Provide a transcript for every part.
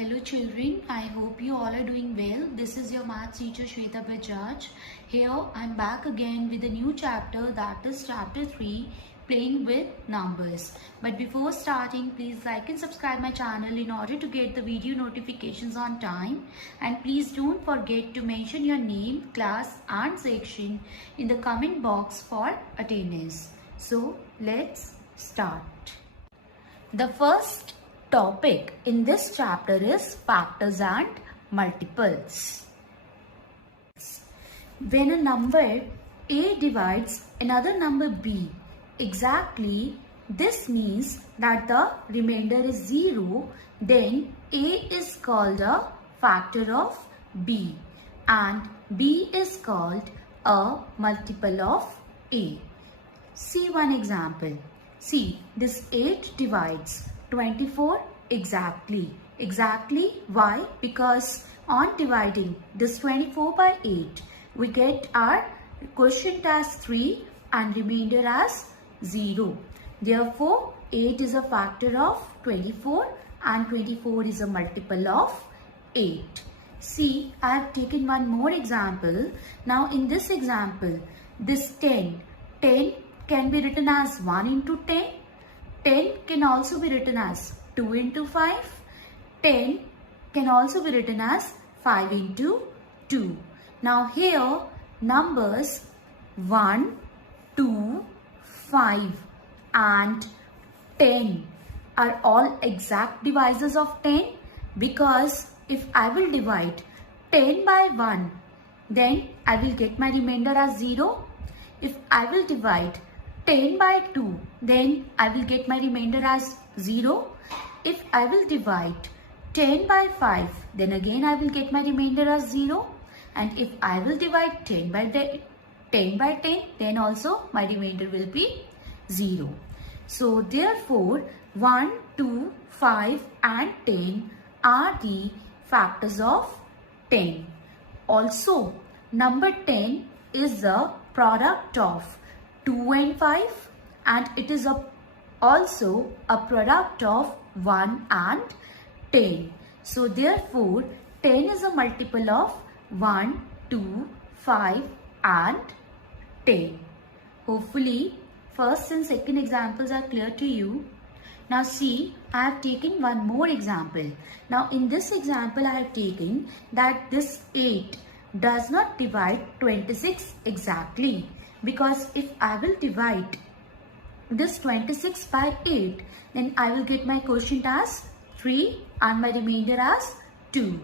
Hello children, I hope you all are doing well. This is your maths teacher Shweta Bajaj. Here I am back again with a new chapter, that is chapter 3, playing with numbers. But before starting, please like and subscribe my channel in order to get the video notifications on time. And please don't forget to mention your name, class and section in the comment box for attendance. So let's start. The first topic in this chapter is factors and multiples. When a number A divides another number B exactly, this means that the remainder is 0, then A is called a factor of B and B is called a multiple of A. See one example. See, this 8 divides 24 exactly. Exactly, why? Because on dividing this 24 by 8, we get our quotient as 3 and remainder as 0. Therefore, 8 is a factor of 24 and 24 is a multiple of 8. See, I have taken one more example. Now, in this example, this 10 can be written as 1 into 10. 10 can also be written as 2 into 5. 10 can also be written as 5 into 2. Now here numbers 1, 2, 5 and 10 are all exact divisors of 10, because if I will divide 10 by 1, then I will get my remainder as 0. If I will divide 10 by 2, then I will get my remainder as 0. If I will divide 10 by 5, then again I will get my remainder as 0. And if I will divide 10 by 10, then also my remainder will be 0. So therefore 1, 2, 5 and 10 are the factors of 10. Also, number 10 is the product of 2 and 5 and it is also a product of 1 and 10. So therefore 10 is a multiple of 1, 2, 5 and 10. Hopefully first and second examples are clear to you. Now see, I have taken one more example. Now in this example I have taken that this 8 does not divide 26 exactly, because if I will divide this 26 by 8, then I will get my quotient as 3 and my remainder as 2.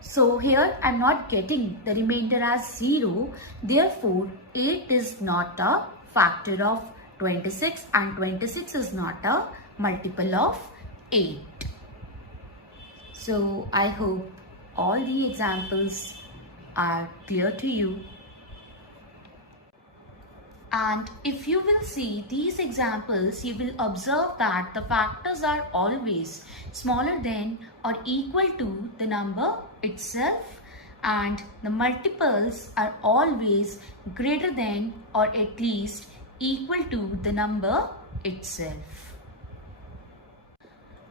So here I am not getting the remainder as 0. Therefore 8 is not a factor of 26 and 26 is not a multiple of 8. So I hope all the examples are clear to you. And if you will see these examples, you will observe that the factors are always smaller than or equal to the number itself, and the multiples are always greater than or at least equal to the number itself.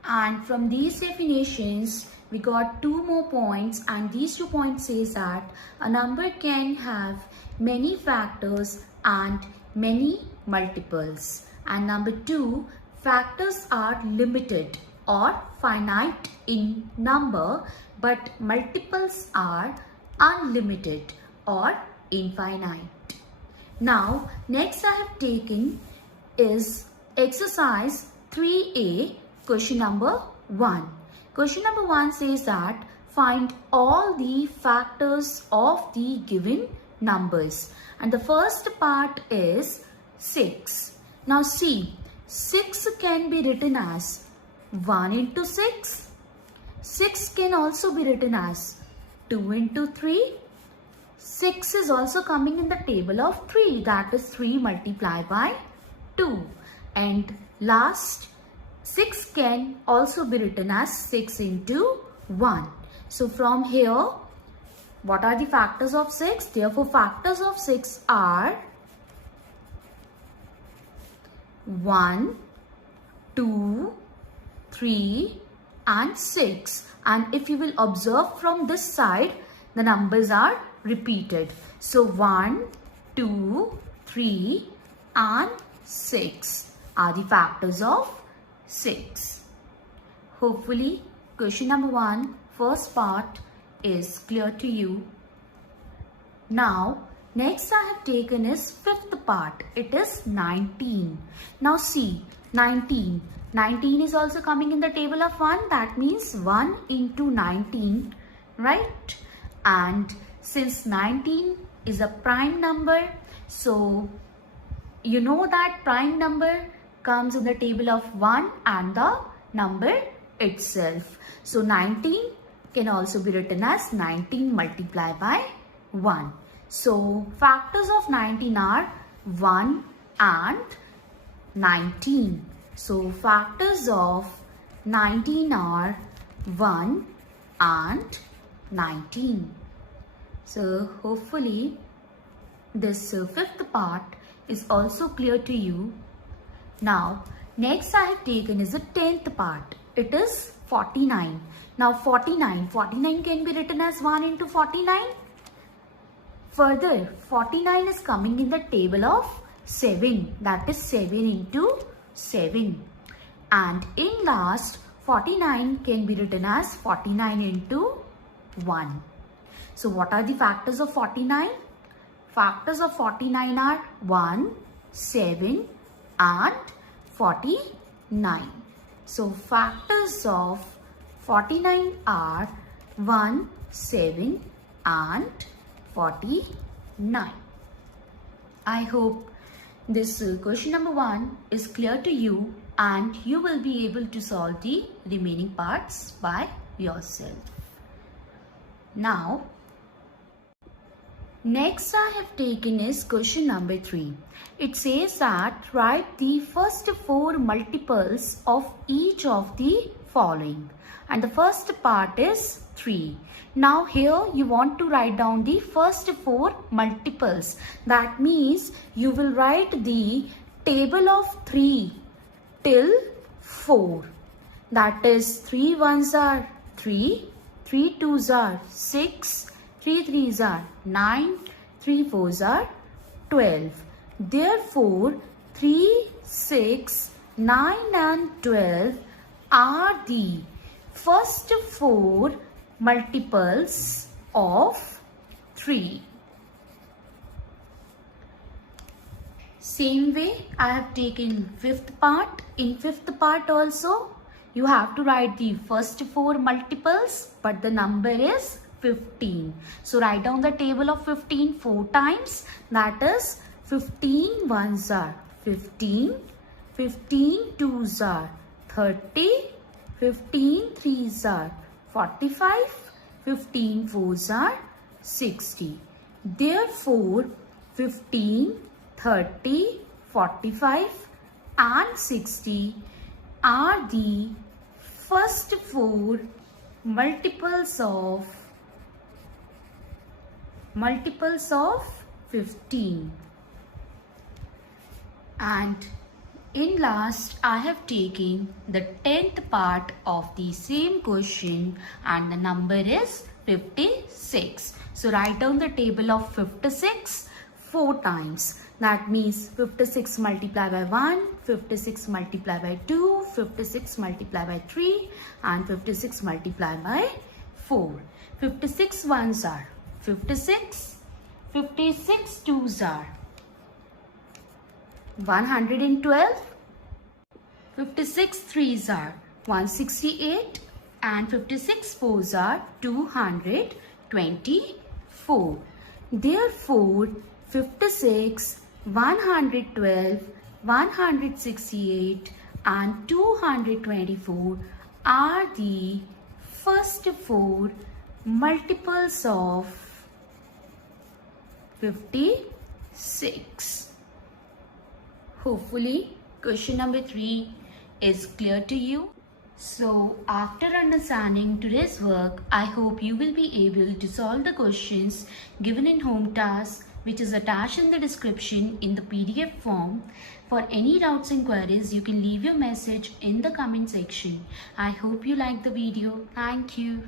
And from these definitions, we got 2 more points, and these 2 points says that a number can have many factors and many multiples. And number 2, factors are limited or finite in number, but multiples are unlimited or infinite. Now, next I have taken is exercise 3A, question number 1. Question number 1 says that find all the factors of the given numbers. And the first part is 6. Now see, 6 can be written as 1 into 6. 6 can also be written as 2 into 3. 6 is also coming in the table of 3, that is 3 multiplied by 2. And last, 6 can also be written as 6 into 1. So from here, what are the factors of 6? Therefore, factors of 6 are 1, 2, 3 and 6. And if you will observe from this side, the numbers are repeated. So 1, 2, 3 and 6 are the factors of 6. Hopefully, question number 1, first part is clear to you. Now, next I have taken is fifth part. It is 19. Now see, 19. 19 is also coming in the table of 1. That means 1 into 19, right? And since 19 is a prime number, so you know that prime number comes in the table of 1 and the number itself. So 19 can also be written as 19 multiplied by 1. So factors of 19 are 1 and 19. So factors of 19 are 1 and 19. So hopefully this fifth part is also clear to you. Now next I have taken is the 10th part. It is 49. Now 49 can be written as 1 into 49. Further, 49 is coming in the table of 7. That is 7 into 7. And in last, 49 can be written as 49 into 1. So what are the factors of 49? Factors of 49 are 1, 7 and 49. So factors of 49 are 1, 7 and 49. I hope this question number 1 is clear to you and you will be able to solve the remaining parts by yourself. Now, next I have taken is question number 3. It says that write the first 4 multiples of each of the following. And the first part is 3. Now here you want to write down the first 4 multiples. That means you will write the table of 3 till 4. That is 3 ones are 3, 3 twos are 6, 3 threes are 9, 3 fours are 12. Therefore 3, 6, 9 and 12 are the first 4 multiples of 3. Same way I have taken fifth part. In fifth part also you have to write the first 4 multiples, but the number is 15. So write down the table of 15 4 times. That is 15 ones are 15, 15 twos are 30, 15 threes are 45, 15 fours are 60. Therefore, 15, 30, 45 and 60 are the first 4 multiples of 15. And in last, I have taken the 10th part of the same question and the number is 56. So write down the table of 56 4 times. That means 56 multiplied by 1, 56 multiplied by 2, 56 multiplied by 3 and 56 multiplied by 4. 56 ones are 56, 56 twos are 112, 56 threes are 168 and 56 fours are 224. Therefore, 56, 112, 168 and 224 are the first 4 multiples of 56. Hopefully, question number 3 is clear to you. So, after understanding today's work, I hope you will be able to solve the questions given in home task which is attached in the description in the PDF form. For any doubts and queries, you can leave your message in the comment section. I hope you liked the video. Thank you.